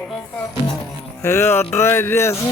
Order ID আছে।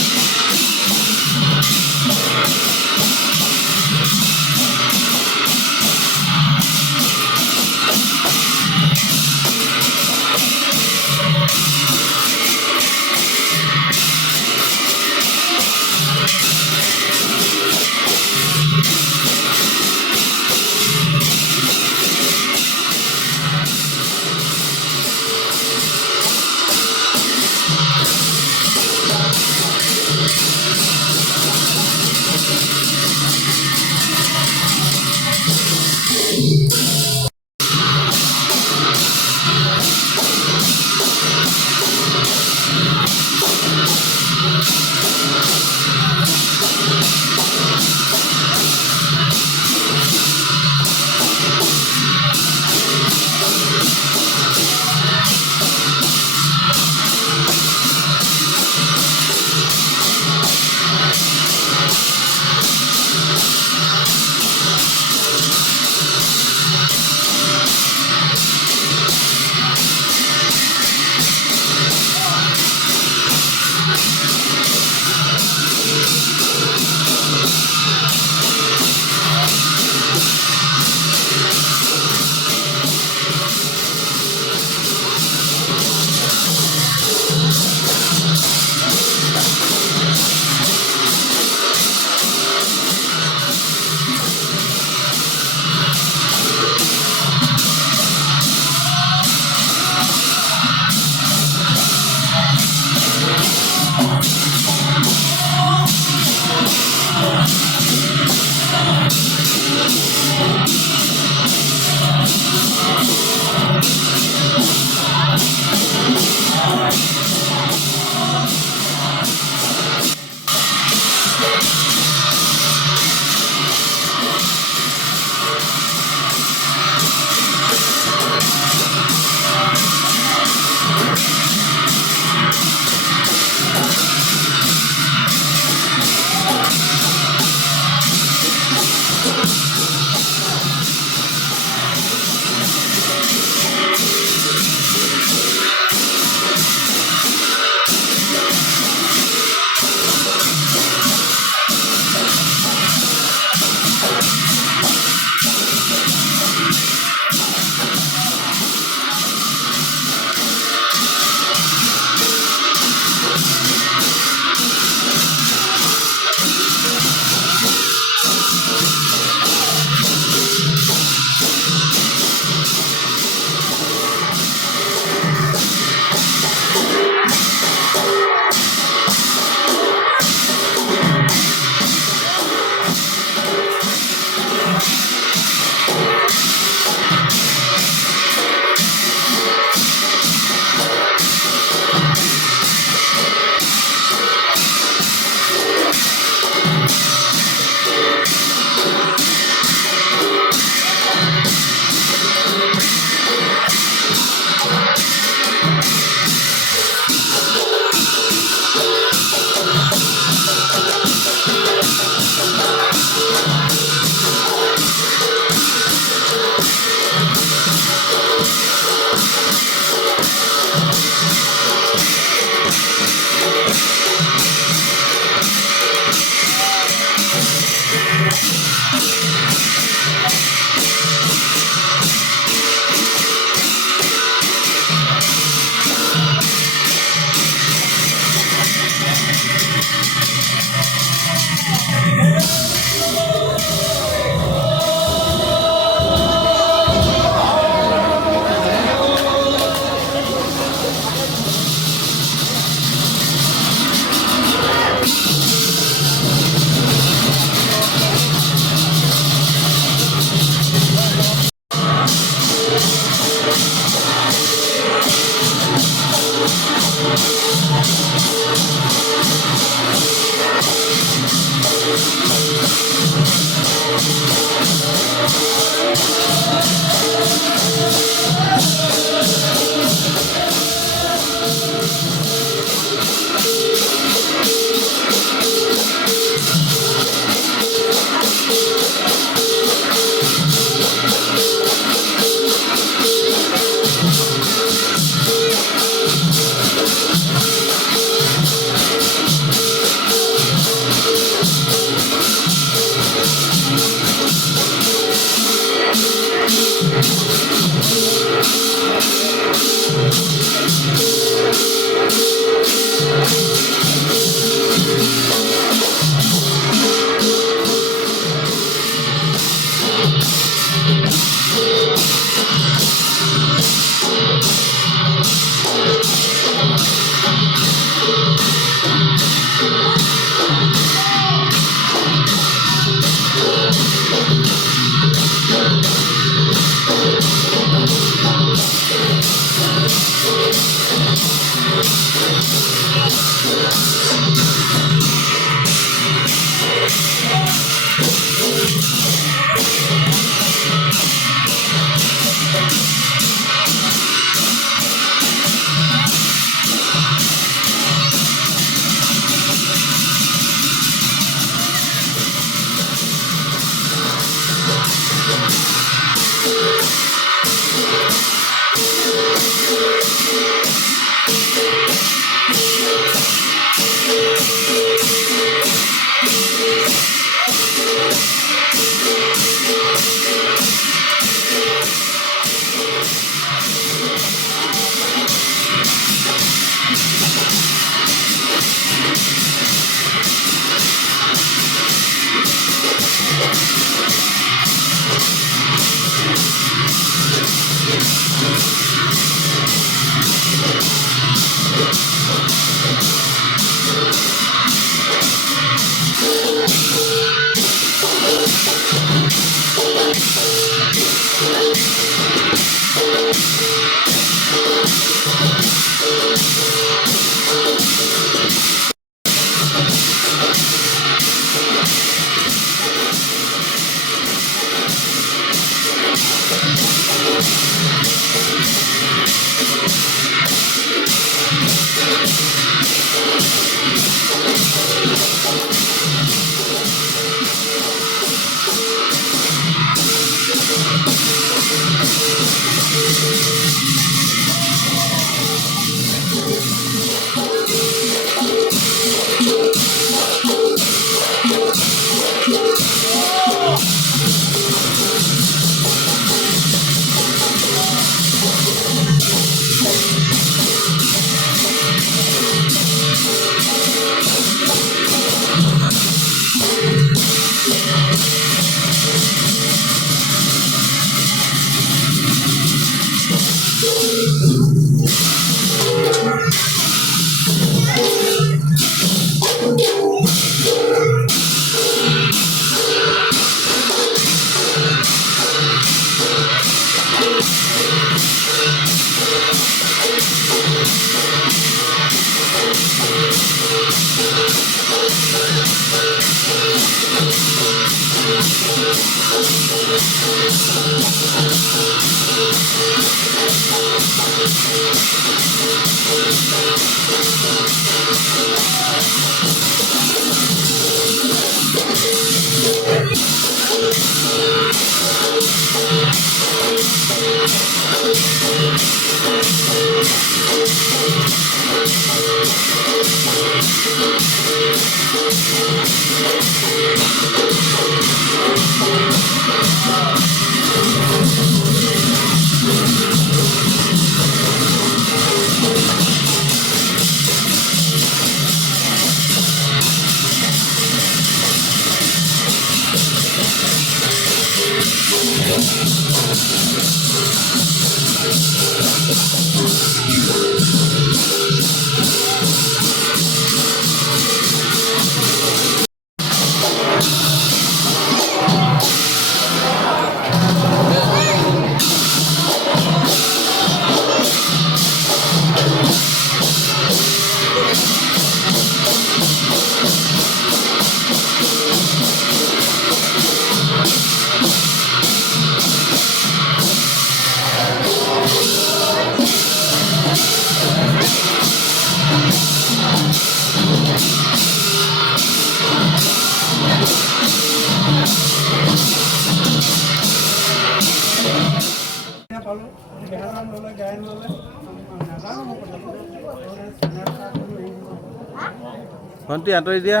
ভণ্টি আঁতৰি দিয়া।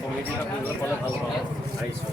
কমিটিটা কৰিব পালে ভাল পাওঁ আহিছোঁ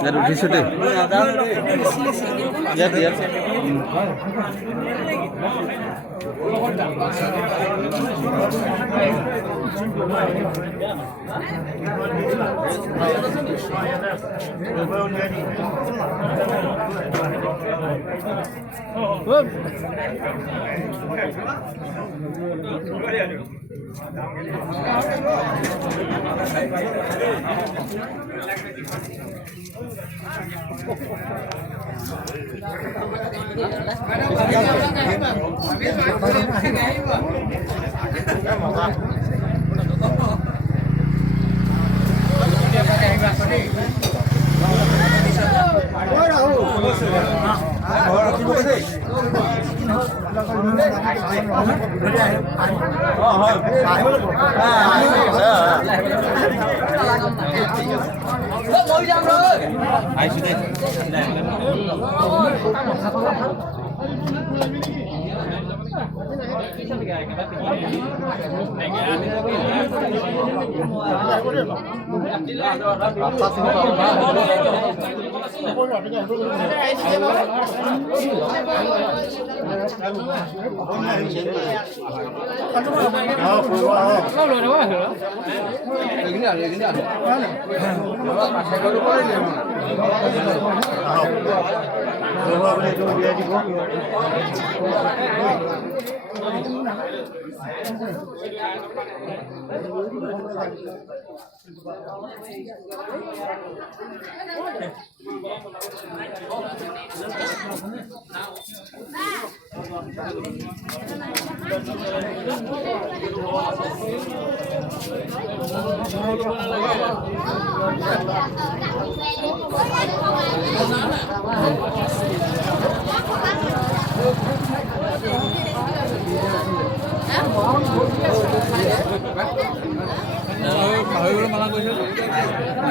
ইয়াত উঠিছোঁ দেই ইয়াত ইয়াত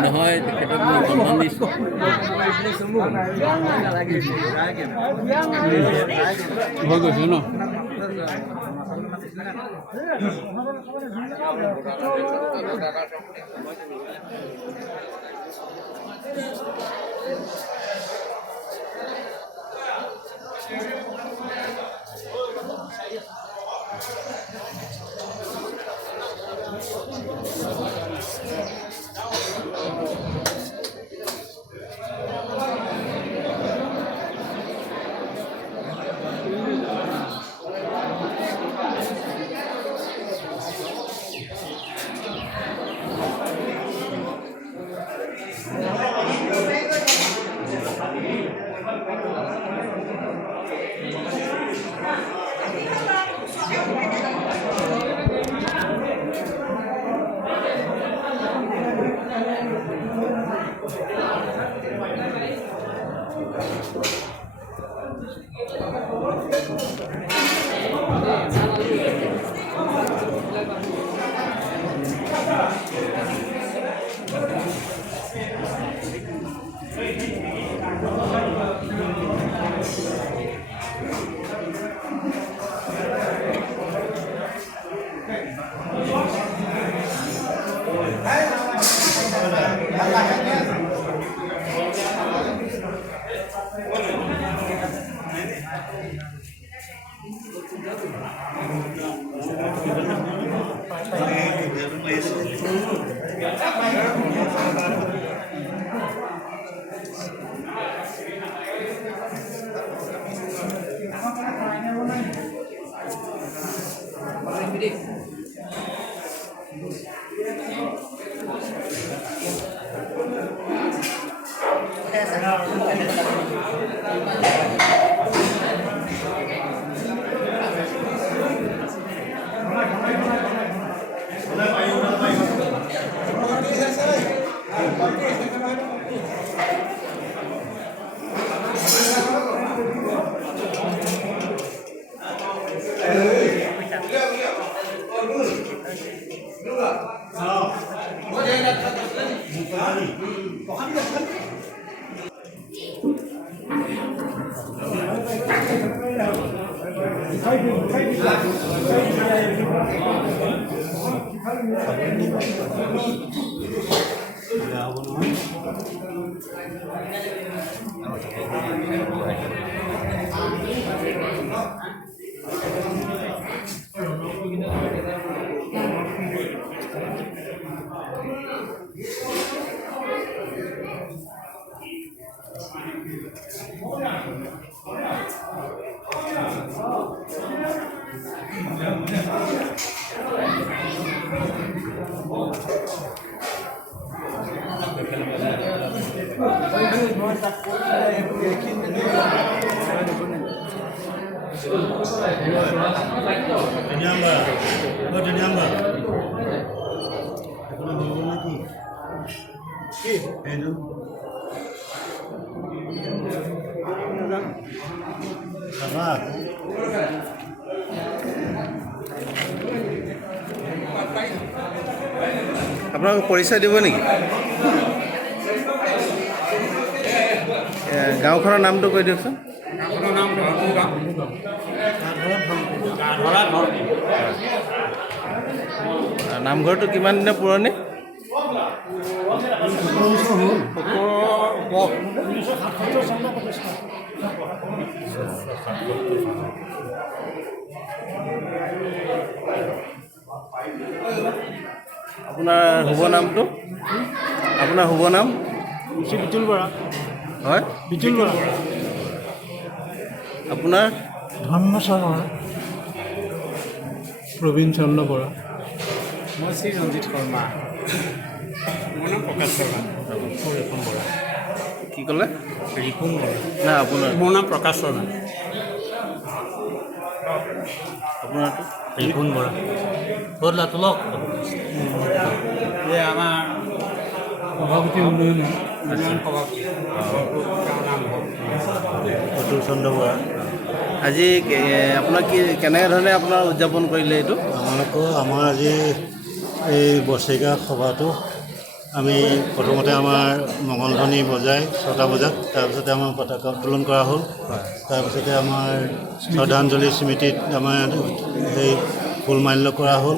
নহয় তেখেতক মই সন্মান দিছোঁ হৈ গৈছে ন আপোনালোক পৰিচয় দিব নেকি? গাঁওখনৰ নামটো কৈ দিয়কচোন। নামঘৰটো কিমান দিনৰ পুৰণি? আপোনাৰ শুভ নামটো? আপোনাৰ শুভ নাম? বিতুল বৰা। হয়, বিতুল বৰা। আপোনাৰ? ধৰ্মেশ্বৰ বৰা। প্ৰবীণ চন্দ্ৰ বৰা। মই শ্ৰী ৰঞ্জিত শৰ্মা। মোৰ নাম প্ৰকাশ শৰ্মা। ৰিপুণ বৰা। কি ক'লে? ৰিপুণ বৰা। নাই, আপোনাৰ? মোৰ নাম প্ৰকাশ শৰ্মা। আপোনাৰটো? ৰিপুণ বৰা। ক'ত লাতুলক? এই আমাৰ সভাপতি উন্নয়ন সভাপতি অতুল চন্দ্ৰ বৰা। আজি আপোনাক কেনেধৰণে আপোনাৰ উদযাপন কৰিলে এইটো? আমাৰ আজি এই বছৰেকীয়া সভাটো আমি প্ৰথমতে আমাৰ মঙলধ্বনি বজাই 6টা বজাত, তাৰপিছতে আমাৰ পতাকা উত্তোলন কৰা হ'ল। তাৰপিছতে আমাৰ শ্ৰদ্ধাঞ্জলি স্মৃতিত আমাৰ সেই ফুলমাল্য কৰা হ'ল।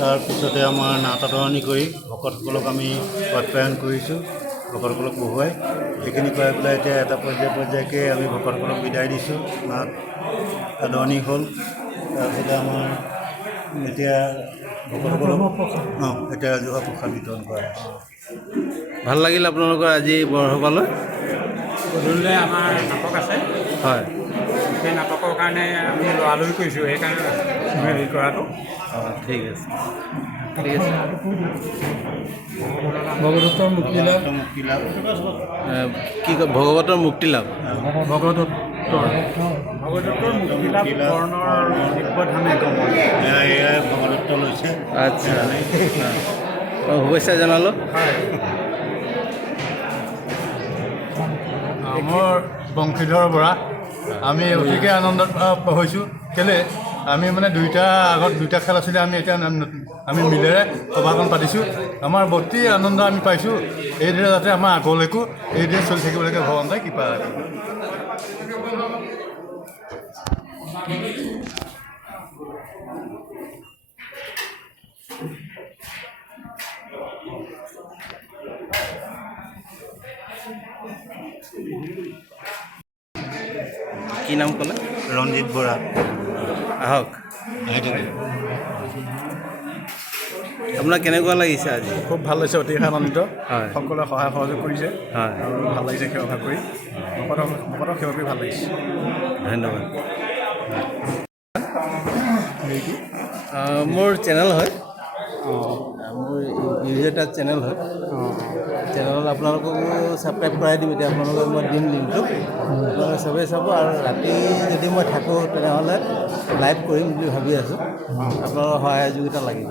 তাৰপিছতে আমাৰ নাট আদৰণি কৰি ভকতসকলক আমি প্ৰত্যায়ন কৰিছোঁ, ভকতসকলক বহুৱাই। এইখিনি কৰাই পেলাই এতিয়া এটা পৰ্যায়কে আমি ভকতসকলক বিদায় দিছোঁ। নাট আদৰণি হ'ল। তাৰপিছতে আমাৰ এতিয়া ভকতসকলক এতিয়া ৰাজহুৱা প্ৰসাদ বিতৰণ কৰা হৈছে। ভাল লাগিল আপোনালোকৰ আজি বৰসভালৈ? গধূলিলৈ আমাৰ নাটক আছে। হয়, সেই নাটকৰ কাৰণে আমি লৰালৰি কৰিছোঁ, সেইকাৰণে হেৰি কৰাটো। ঠিক আছে, ঠিক আছে। ভগদত্তৰ মুক্তিলাভ। কি কয়? ভগৱতৰ মুক্তি লাভ। ভগদত্তৰ মুক্তিলাভ কৰ্ণৰ দিব্যধামে গমন। এয়াই ভগদত্ত লৈছে। আচ্ছা, শুভেচ্ছা জনালোঁ। মোৰ বংশীধৰ বৰা। আমি অতিকে আনন্দত হৈছোঁ। কেলৈ আমি মানে দুইটা খেল আছিলে, আমি এতিয়া আমি মিলেৰে সভাখন পাতিছোঁ। আমাৰ অতি আনন্দ আমি পাইছোঁ। এইদৰে যাতে আমাৰ আগলৈকো এইদৰে চলি থাকিবলৈকে ভগৱন্তই কৃপা ৰাখিব। কি নাম ক'লে? ৰঞ্জিত বৰা। আহক। আপোনাৰ কেনেকুৱা লাগিছে আজি? খুব ভাল লাগিছে, অতিশয় আনন্দিত। হয়। সকলোৱে সহায় সহযোগ কৰিছে হয়, আৰু ভাল লাগিছে সেৱা ভাগ কৰি। ভকতক সেৱা কৰি ভাল লাগিছে। ধন্যবাদ। মোৰ চেনেল হয়, মোৰ ইউজ এটা চেনেল হয়। চেনেলত আপোনালোককো ছাবস্ক্ৰাইব কৰাই দিম। এতিয়া আপোনালোকক মই দিম লিংকটো, আপোনালোকে চবেই চাব। আৰু ৰাতি যদি মই থাকোঁ তেনেহ'লে লাইভ কৰিম বুলি ভাবি আছোঁ। আপোনালোকৰ সহায় সহযোগিতা লাগিব।